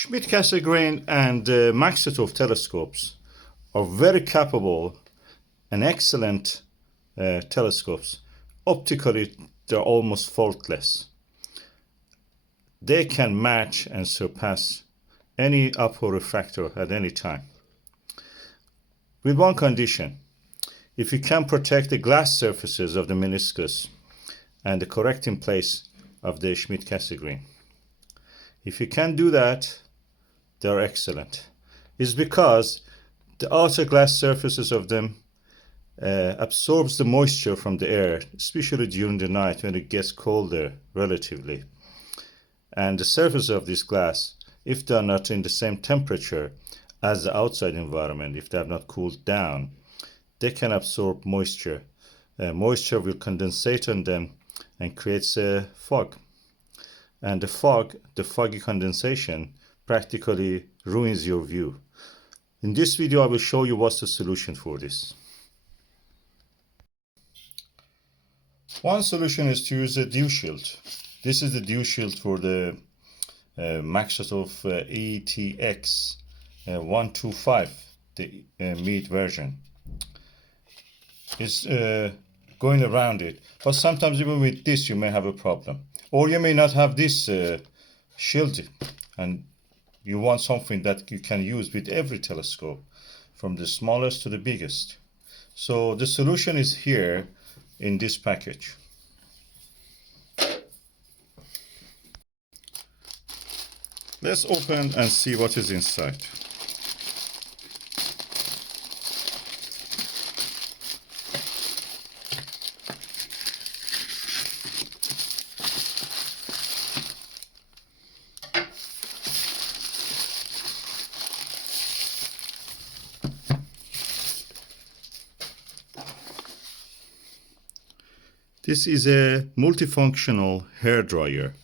Schmidt-Cassegrain and Maksutov telescopes are very capable and excellent telescopes. Optically, they're almost faultless. They can match and surpass any aporefractor at any time. With one condition: if you can protect the glass surfaces of the meniscus and the correcting place of the Schmidt-Cassegrain. If you can do that, they're excellent. It's because the outer glass surfaces of them absorbs the moisture from the air, especially during the night when it gets colder relatively. And the surface of this glass, if they are not in the same temperature as the outside environment, if they have not cooled down, they can absorb moisture. Moisture will condensate on them and creates a fog. And the foggy condensation practically ruins your view. In this video, I will show you what's the solution for this. One solution is to use a dew shield. This is the dew shield for the Maksutov ETX 125, the mid version. It's going around it, but sometimes even with this you may have a problem, or you may not have this shield and you want something that you can use with every telescope, from the smallest to the biggest. So the solution is here in this package. Let's open and see what is inside. This is a multifunctional hair dryer.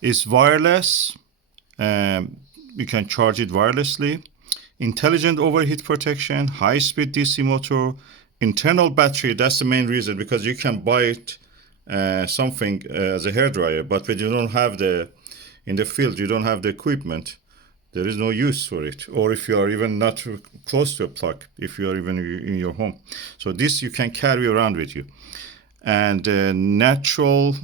It's wireless. You can charge it wirelessly. Intelligent overheat protection, high-speed DC motor, internal battery. That's the main reason, because you can buy it something as a hair dryer, but when you don't have in the field, you don't have the equipment, there is no use for it. Or if you are even not close to a plug, if you are even in your home. So this you can carry around with you. And natural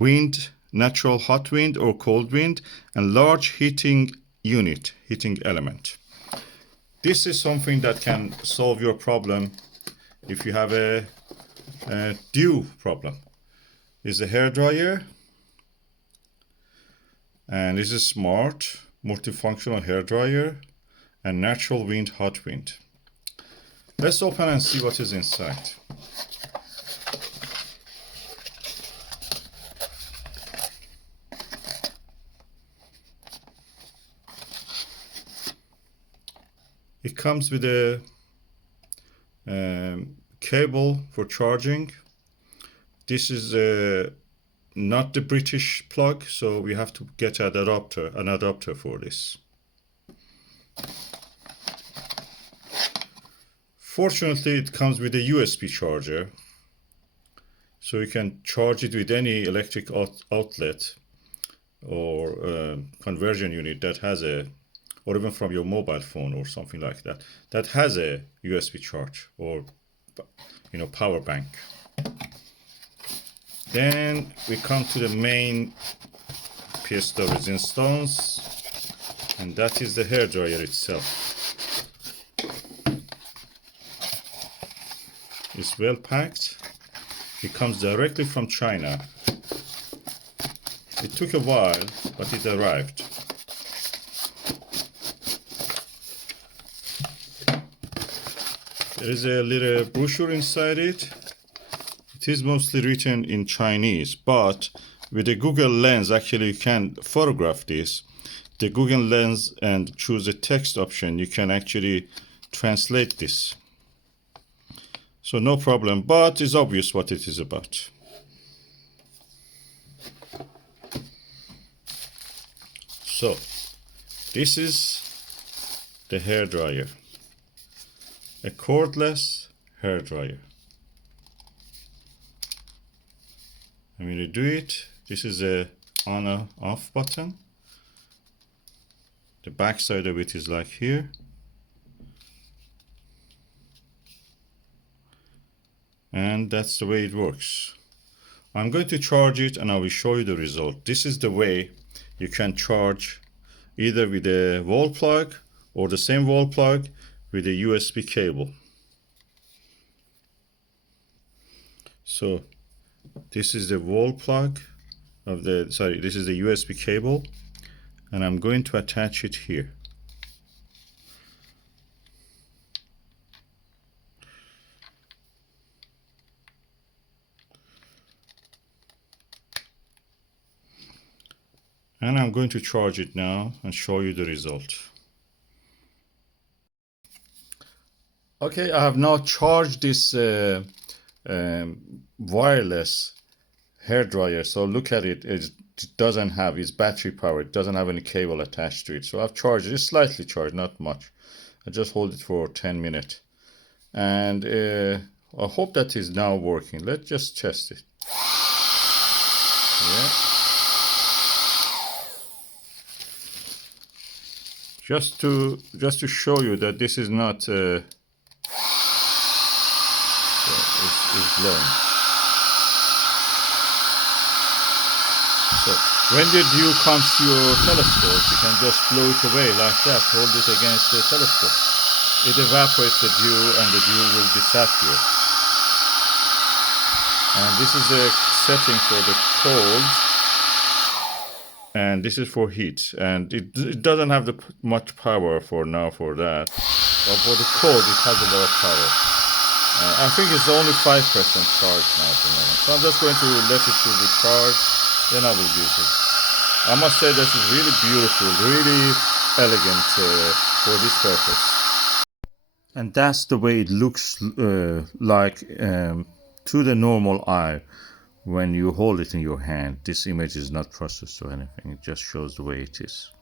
wind, natural hot wind or cold wind, and large heating unit, heating element. This is something that can solve your problem if you have a dew problem. This is a hair dryer, and this is smart multifunctional hair dryer and natural wind, hot wind. Let's open and see what is inside. It comes with a cable for charging. This is not the British plug, so we have to get an adapter for this. Fortunately, it comes with a USB charger, so you can charge it with any electric outlet or conversion unit that has or even from your mobile phone or something like that, that has a USB charge or power bank. Then we come to the main pièce de résistance, and that is the hair dryer itself. It's well packed. It comes directly from China. It took a while, but it arrived. There is a little brochure inside it. It is mostly written in Chinese, but with the Google Lens, actually you can photograph this. The Google Lens and choose a text option, you can actually translate this. So no problem, but it's obvious what it is about. So this is the hair dryer, a cordless hair dryer. I'm going to do it. This is a on a off button. The back side of it is like here. And that's the way it works. I'm going to charge it and I will show you the result. This is the way you can charge either with a wall plug or the same wall plug with a USB cable. So this is the wall plug of the, sorry, this is the USB cable, and I'm going to attach it here. And I'm going to charge it now and show you the result. Okay, I have now charged this wireless hair dryer. So look at it, it doesn't have, it's battery powered, it doesn't have any cable attached to it. So I've charged it, it's slightly charged, not much. I just hold it for 10 minutes. And I hope that is now working. Let's just test it. Yeah. Just to show you that this is not is blowing. So when the dew comes to your telescope, you can just blow it away like that. Hold it against the telescope. It evaporates the dew and the dew will disappear. And this is the setting for the cold. And this is for heat, and it doesn't have much power for now for that, but for the cold it has a lot of power. I think it's only 5% charged now at the moment, so I'm just going to let it to recharge, then I will use it. I must say this is really beautiful, really elegant for this purpose. And that's the way it looks like to the normal eye. When you hold it in your hand, this image is not processed or anything, it just shows the way it is.